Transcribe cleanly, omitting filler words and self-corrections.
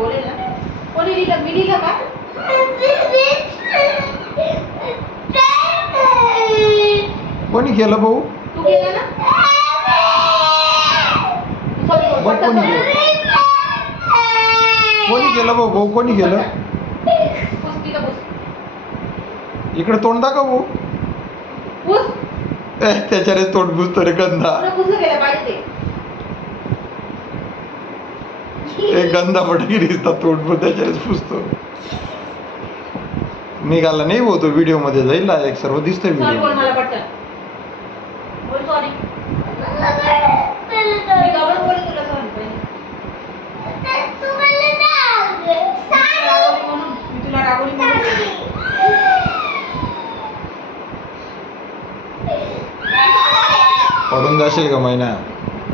बोले ना कोणी लिहिलं मी लिहिलं का कोणी केलं भाऊ तू केलं ना बघ कोणी केलं कोणी केलं भाऊ भाऊ कोणी केलं इकडे तोंड दाखव भाऊ त्याच्यानेच तोंड पुसतो रे गंधा एक गंधा पटकी दिसतात तोंड पण त्याच्यानेच पुसतो निघाला नाही भाऊ तो व्हिडिओ मध्ये जाईल एक सर्व दिसतोय व्हिडिओ पडून जाशील का महिना